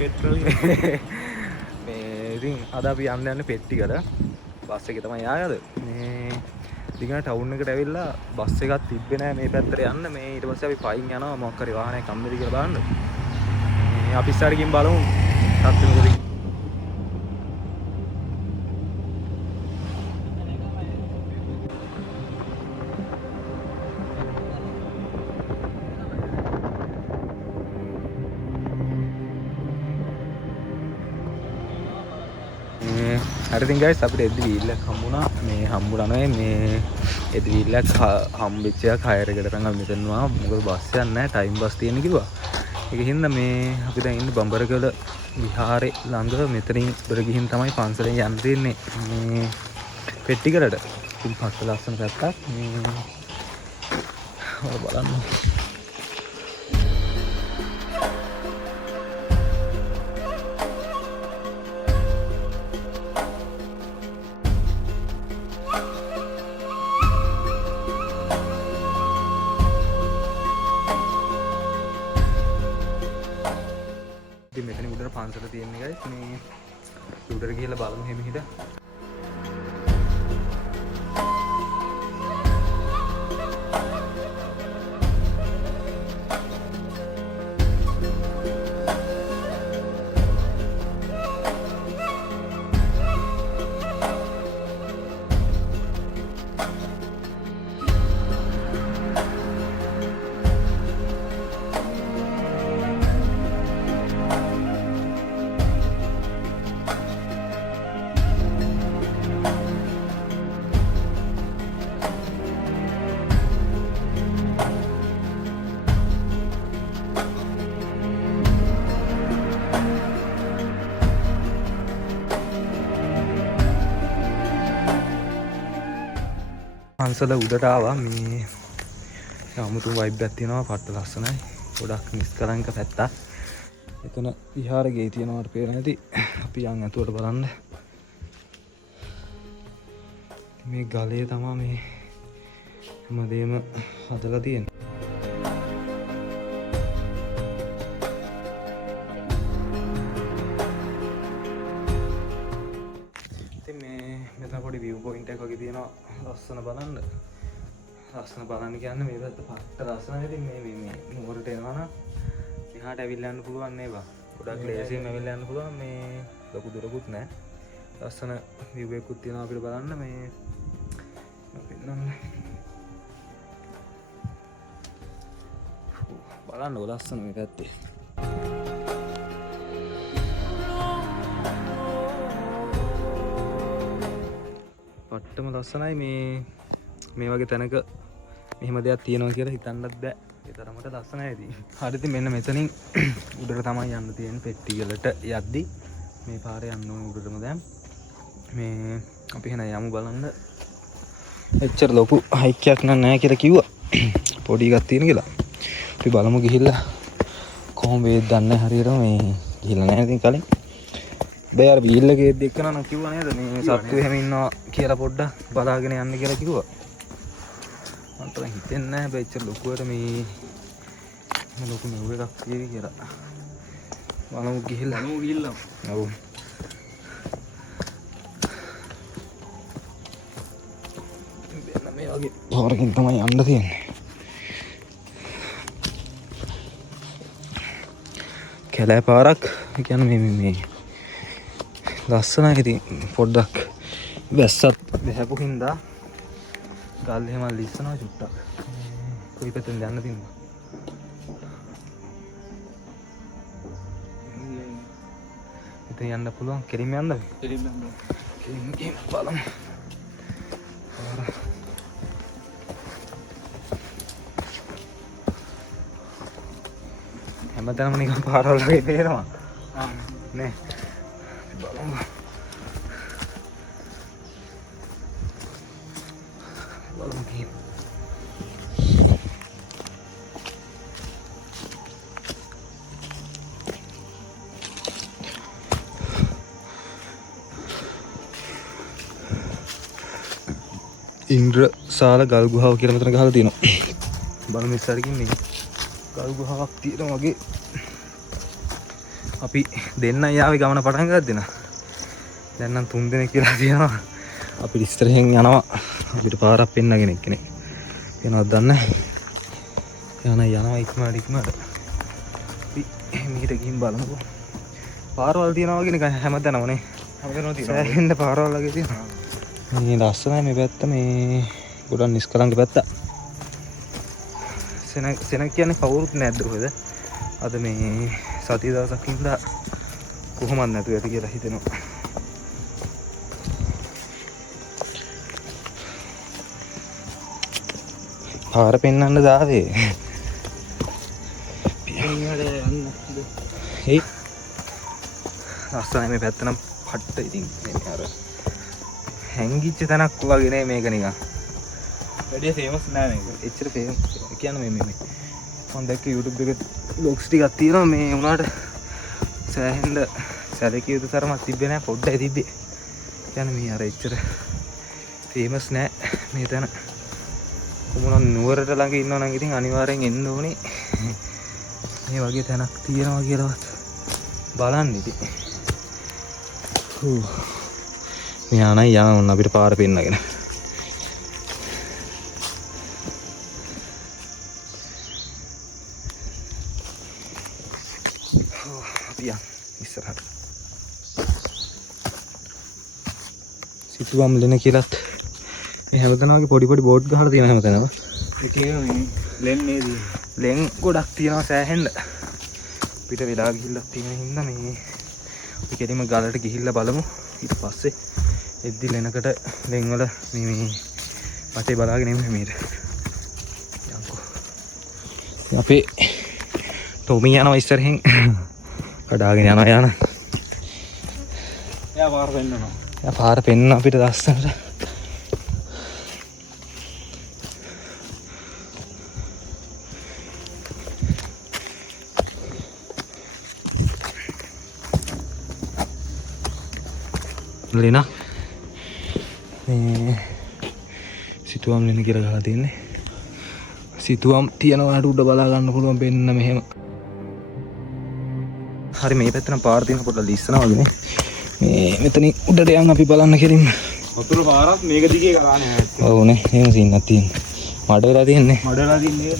Petrol මේ ඉතින් අද අපි යන්නේ පෙට්ටිකට බස් එකේ තමයි ආයද මේ දිගට ටවුන් එකට ඇවිල්ලා බස් එකක් තිබ්බේ නැහැ මේ පැත්තට යන්න මේ ඊට පස්සේ අපි පයින් යනවා මොකක් හරි වාහනයක් හම්බෙද කියලා බලන්න මේ අපි ඉස්සරහ ගිහින් බලමු තාත්තා මොකද හරිතින් ගයිස් අපිට එද්දි වීල්ලක් හම්බුණා මේ හම්බුණා මේ එද්දි වීල්ලක් හම්බෙච්ච එක හයරකට තමයි මෙතනවා මොකද බස් එකක් නැහැ ටයිම් බස් තියෙන කිව්වා ඒක හින්දා මේ අපි දැන් ඉන්නේ බඹරගල විහාරේ ළඟ මෙතනින් ඉතර ගිහින් තමයි පන්සලෙන් යන්න තියෙන්නේ මේ පෙට්ටිකරට ඉතින් පස්ස ලස්සන පැත්තක් මේ බලන්න මෙතන උඩට පන්සල තියෙන්නේ guys මේ උඩට ගිහලා බලමු එහෙම හිට පන්සල උඩට ආවා මේ අමුතුම වයිබ් එකක් තියෙනවා පට්ට ලස්සනයි ගොඩක් නිස්කලංක පැත්තක් එතන විහාර ගේ තියෙනවාට පේන නැති අපි යන් ඇතුළට බලන්න මේ ගලේ තමයි මේ හැමදේම හදලා තියෙන්නේ ඉතින් මේ මෙතන පොඩි view point එකක් වගේ තියෙනවා ලස්සන බලන්න කියන්නේ මේ පැත්ත පට්ට ලස්සනයි ඉතින් මේ නුවරට එනවා නම් එහාට ඇවිල්ලා යන්න පුළුවන් නේ බා ගොඩක් ලේසියෙන් ඇවිල්ලා යන්න පුළුවන් මේ ලොකු දුරකුත් නැහැ ලස්සන view එකකුත් තියෙනවා අපිට බලන්න මේ බලන්න ලස්සන මේ පැත්තේ පට්ටම ලස්සනයි මේ වගේ තැනක මෙහෙම දෙයක් තියෙනවා කියලා හිතන්නත් බෑ ඒ තරමට ලස්සනයි ඉතින් හරි ඉතින් මෙන්න මෙතනින් උඩට තමයි යන්න තියෙන්නේ පෙට්ටිවලට යද්දි මේ පාරේ යන්න ඕන උඩටම දැන් මේ අපි එහෙනම් යමු බලන්න එච්චර ලොකු හයික් එකක් නෑ කියලා කිව්වා පොඩි එකක් තියෙන කියලා අපි බලමු ගිහිල්ලා කොහොම වේද දන්නේ හරියට මේ ගිහිල්ලා නැහැ ඉතින් කලින් බෑ අර වීල් එකේ දෙකන නම් කිව්වා නේද මේ සත්තු එහෙම ඉන්නවා කියලා පොඩ්ඩක් බලාගෙන යන්න කියලා කිව්වා මට නම් හිතෙන්නේ නැහැ බෑ ඉච්චර ලොකුවට මේ ලොකු නෙව් එකක් තියෙවි කියලා බලමු ගිහිල්ලා ඔව් මෙන්න මේ වගේ පාරකින් තමයි යන්න තියෙන්නේ කැලෑ පාරක් කියන්නේ මේ ලස්සනයි ඉතින් පොඩ්ඩක් වැස්සත් බහැපු හින්දා ගල් එහෙම ලිස්සනවා චුට්ටක් කොයි පැත්තෙන්ද යන්න තින්ද ඉතින් යන්න පුළුවන් කෙලින්ම යන්නද කෙලින්ම බලමු හැමතැනම නිකන් පාරවල් වගේ පේනවා නේ ඉන්ද්‍රසාල ගල් ගුහාව කියලා මෙතන ගහලා තියෙනවා. බලමු ඉස්සරකින් මේ ගල් ගුහාවක් තියෙනවා වගේ. අපි දෙන්න යාවේ ගමන පටන් ගත්තා. දැන් නම් 3 දෙනෙක් කියලා තියෙනවා. අපි ඉස්සරහෙන් යනවා. අපිට පාරක් පෙන්නගෙන එක්කෙනෙක්. වෙනවද දන්නේ නැහැ. යනවා ඉක්මනට. අපි මෙහෙට ගිහින් බලමුකෝ. පාරවල් තියනවා වගේ නිකන් හැමදැනම නේ. හැමදැනම තියෙනවා. සෑහෙන්න පාරවල් වගේ තියෙනවා. මේ ලස්සනයි මේ පැත්ත මේ ගොඩක් නිස්කලංක පැත්ත. සෙනග කියන්නේ කවුරුත් නැද්ද කොහෙද? අද මේ සතිය දවසක් ඉඳලා කොහොමද නැතුව ඇති කියලා හිතෙනවා. පාර පෙන්නන්න දාවේ. හේ ලස්සනයි මේ පැත්ත නම් පට්ට ඉතින් මේ අර හැංගිච්ච තැනක් වගේ නේ මේක නිකන්. වැඩි ෆේමස් නෑ මේක. එච්චර ෆේමස් කියන්නේ මේ මම දැක්ක YouTube එකේ vlogs ටිකක් තියෙනවා මේ උනාට සෑහෙන්න සැලකිය යුතු තරමක් තිබ්බේ නෑ පොඩ්ඩයි තිබ්බේ. කියන්නේ මේ අර එච්චර ෆේමස් නෑ මේ තැන. කොමුණන් නුවරට ළඟ ඉන්නවා නම් ඉතින් අනිවාර්යෙන් එන්න ඕනේ. මේ වගේ තැනක් තියෙනවා කියලාවත් බලන්න ඉතින්. මෙයා නම් යන්න අපිට පාර පෙන්නගෙන. අපි ඉස්සරහට. සිතුවම් ලෙන කියලාත් මේ හැමතැනම වගේ පොඩි බෝඩ් ගහලා තියෙන හැමතැනම. ඒ කියන්නේ ලෙන් නේද? ලෙන් ගොඩක් තියෙනවා සෑහෙන්න. පිට වෙලා ගිහිල්ලා තියෙන හින්දා මේ අපි කෙලිම ගලට ගිහිල්ලා බලමු. ඊට පස්සේ එද්දි ලෙනකට ලෙන් වල මේ පටේ බලාගෙන ඉන්න මේට. යන්කෝ. අපේ ටොමි යනවා ඉස්සරහින්. කඩාගෙන යනවා යන. එයා පාර පෙන්නනවා. එයා පාර පෙන්න අපිට ලස්සනට. ලෙන මේ සිතුවම් ලෙන කියලා ගහලා තියෙන්නේ. සිතුවම් තියනවාට උඩ බලා ගන්න පුළුවන් වෙන්න මෙහෙම. හරි මේ පැත්තට පාර තියෙන පොඩ්ඩක් ලිස්සනවා වගේ නේ. මේ මෙතනින් උඩට යන් අපි බලන්න කෙලින්ම. වතුර පාරක් මේක දිගේ ගලානේ. ඔව් නේ එහෙම සීනක් තියෙනවා. මඩ වෙලා තියෙන්නේ. මඩ වෙලා තින්නේ.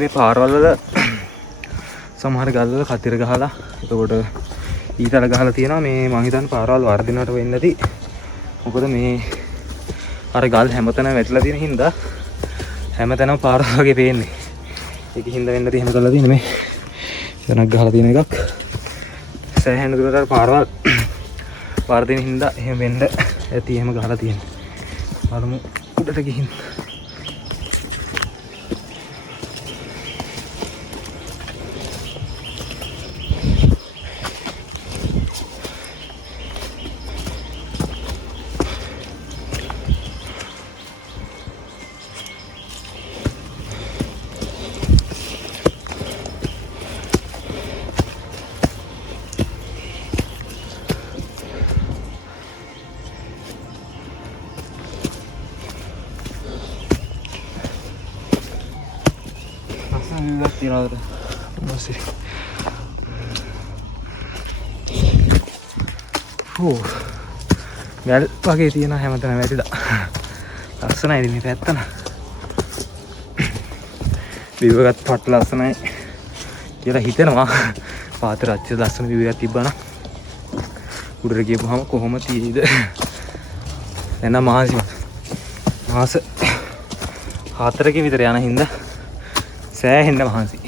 මේ පාරවල් වල සමහර ගල් වල කතිර ගහලා එතකොට ඊතල ගහලා තියෙනවා. මේ මං හිතන්නේ පාරවල් වර්ධිනවට වෙන්නේ නැති. මොකද මේ අර ගල් හැමතැනම වැටලා තියෙන හින්දා හැමතැනම පාරවල් වගේ පේන්නේ. ඒක හින්දා වෙන්න තියෙන හැම කරලා තියෙන්නේ මේ එතනක් ගහලා තියෙන එකක්. සෑහෙන දුරට අර පාරවල් වර්ධින හින්දා එහෙම වෙන්න ඇති. එහෙම ගහලා තියෙන්නේ. බලමු උඩට ගිහින්. masih වැල් වගේ තියෙන හැමතැනම වැටිලා ලස්සනයි මේ පැත්ත න view එකත් පට ලස්සනයි කියලා හිතෙනවා. පාත රච්ච ලස්සන view එකක් තිබ්බනම් උඩට ගියපුවාම කොහොම තියෙයිද? එන්න මාස 4කින් විතර යන හින්දා සෑහෙන්න මහන්සි.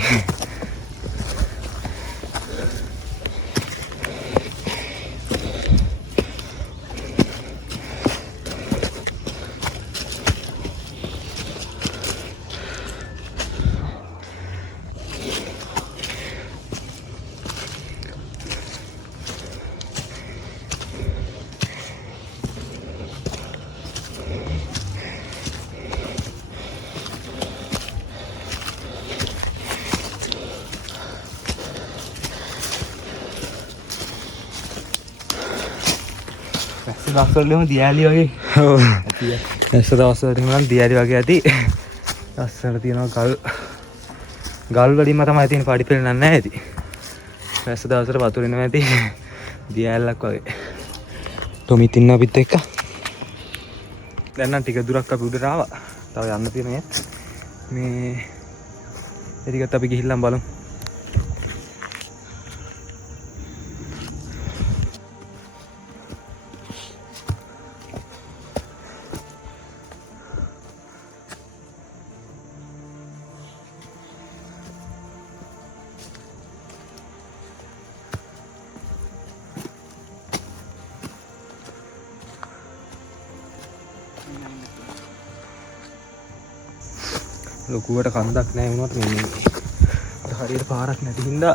දවස්වලම දියාලි වගේ. ඔව්. ඇස්ස දවස්වලට නම් දියාලි වගේ ඇති. ලස්සනට තියෙනවා ගල් වලින්ම තමයි තියෙන පාඩි පෙළ නැහැ ඇති. ඇස්ස දවසට වතුරිනම ඇති දියාලක් වගේ. ටොමිත් ඉන්න අපිත් එක්ක. දැන් නම් ටික දුරක් අපි උඩට ආවා. තව යන්න තියෙන මේ ටිකත් අපි ගිහිල්ලා බලමු. ලොකුවට කන්දක් නැහැ වුණාට මේ හරියට පාරක් නැති හින්දා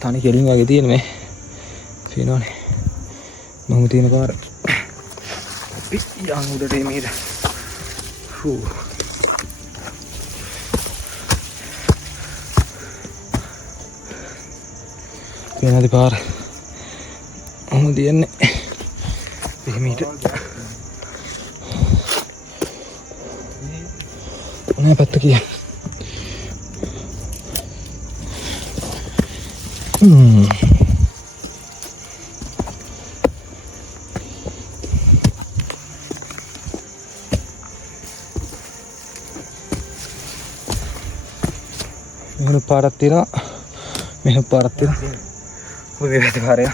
තනි කෙලින් වගේ තියෙන මේ පේනවනේ මම තියෙන පාර අපි යන් උඩට එමෙහෙද හූ පේනද පාර මම තියන්නේ එමෙහෙට නෑ පැත්ත කිය මෙහෙම පාරක් තියෙනවා මෙහෙම පාරක් තියෙනවා ඔය දෙවිත පාරය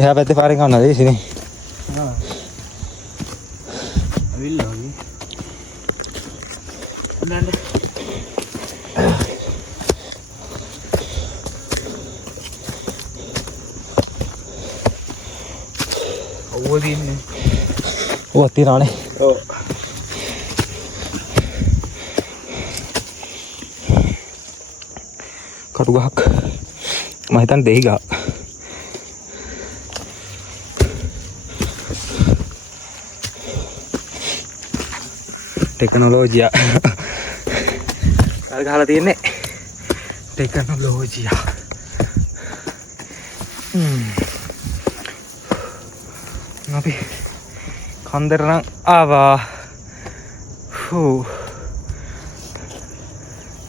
එහා පැත්තේ පාරෙන් ගන්නද ඒ සිනේ ආ අවිල්ලා වගේ නේද ඔව් දින්නේ ඔව් තියනවානේ ඔව් කටු ගහක් මම හිතන්නේ දෙහි ගහ टेक्नोलॉजिया කල් ගහලා තියෙන්නේ टेक्नोलॉजिया අපි කන්දර නම් ආවා හූ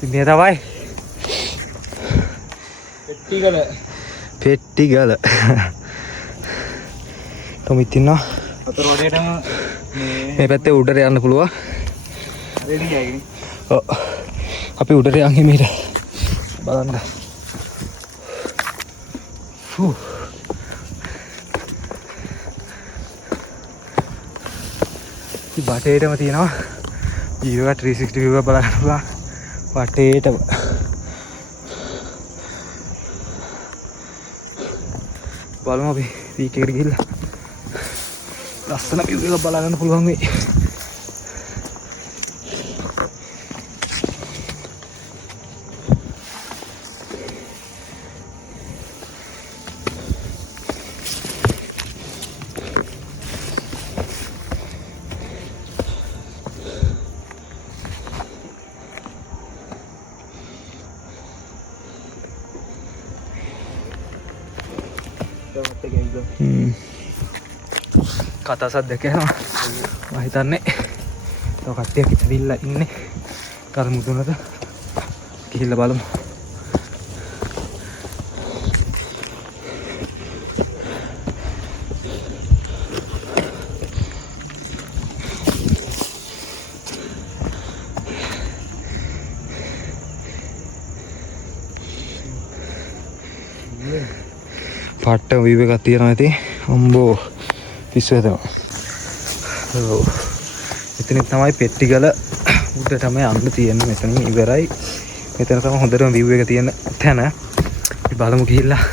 ඉතින් තමයි පෙට්ටිගල කොමිත් ඉන්නවා අතර වඩේටම මේ පැත්තේ උඩට යන්න පුළුවන් අපි උඩට යන්නේ මෙහෙට බලන්න ඉතින් බටේටම තියෙනවා view එක 360 view එක බලන්න පුළුවන් බටේටම බලමු අපි පීක් එකට ගිහිල්ලා ලස්සන view එක බලන්න පුළුවන් වෙයි කතා සද්දයක් ඇහෙනවා. මම හිතන්නේ තව කට්ටියක් ඇවිල්ලා ඉන්නේ. කරමුදුනට ගිහිල්ලා බලමු. පාට වීව එකක් තියෙනවා ඉතින් අම්බෝ පිස්සු හැදෙනවා. ඔව්. එතන තමයි පෙට්ටිගල උඩ තමයි යන්න තියෙන්නේ. මෙතනින් ඉවරයි. මෙතන තමයි හොඳටම view එක තියෙන තැන. අපි බලමු ගිහිල්ලා.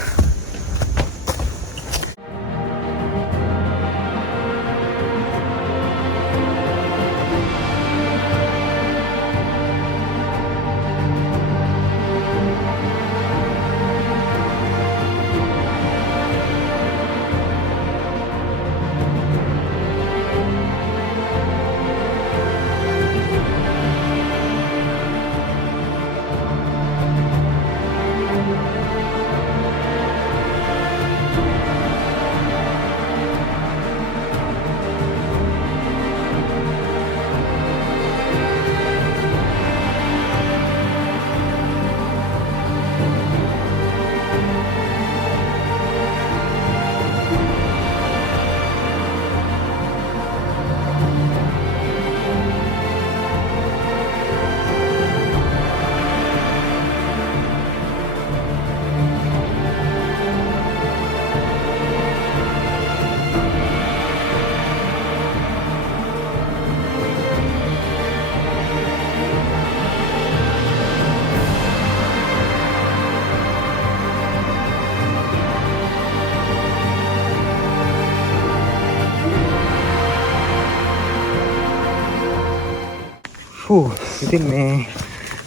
ඉතින් මේ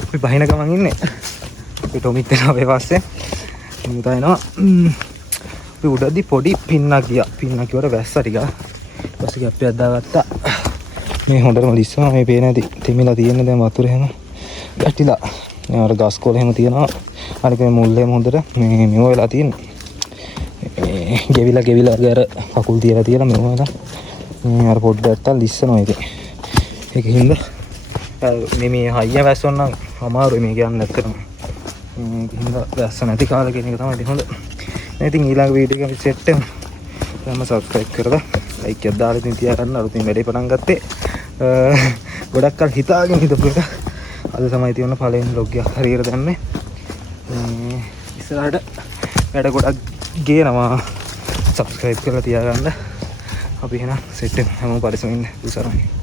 අපි බහින ගමන් ඉන්නේ. අපි ටොමිත් එනවා මේ පස්සේ. මුතා එනවා. අපි උඩදී පොඩි පින්නක් ගියා. පින්නක් කිව්වට වැස්ස ටික. ඊපස්සේ අපි අදාගත්තා. මේ හොඳටම ලිස්සනවා මේ පේන ඇති. තෙමිලා තියෙන දැන් වතුර එහෙම ගැටිලා. මේ අර ගස් කොළ එහෙම තියෙනවා. අනික මේ මුල් එහෙම හොඳට මේ මෙව වෙලා තියෙන්නේ. ගෙවිලා අර කකුල් තියලා තියලා මෙව වෙලා. මේ අර පොඩ්ඩක් ලිස්සනවා ඉතින්. ඒකින්ද මේ හයිය වැස්සොත් නම් අමාරුයි මේ කියන්නේ නැත්තටම. ගිහින් වැස්ස නැති කාලේ කියන එක තමයි ඉතින් හොඳ. ඉතින් ඊළඟ වීඩියෝ එක අපි සෙට් වෙමු. දැන්ම subscribe කරලා like එකක් දාලා ඉතින් තියාගන්න. අලුතින් වැඩේ පටන් ගත්තේ. ගොඩක් කල් හිතාගෙන හිටපු එක. අද තමයි තියෙන පළවෙනි vlog එක හරියට දැම්මේ. ඉස්සරහට වැඩ ගොඩක් ගේනවා. subscribe කරලා තියාගන්න. අපි එහෙනම් සෙට් වෙමු. හැමෝම පරිස්සමින් ඉන්න. උසරයි.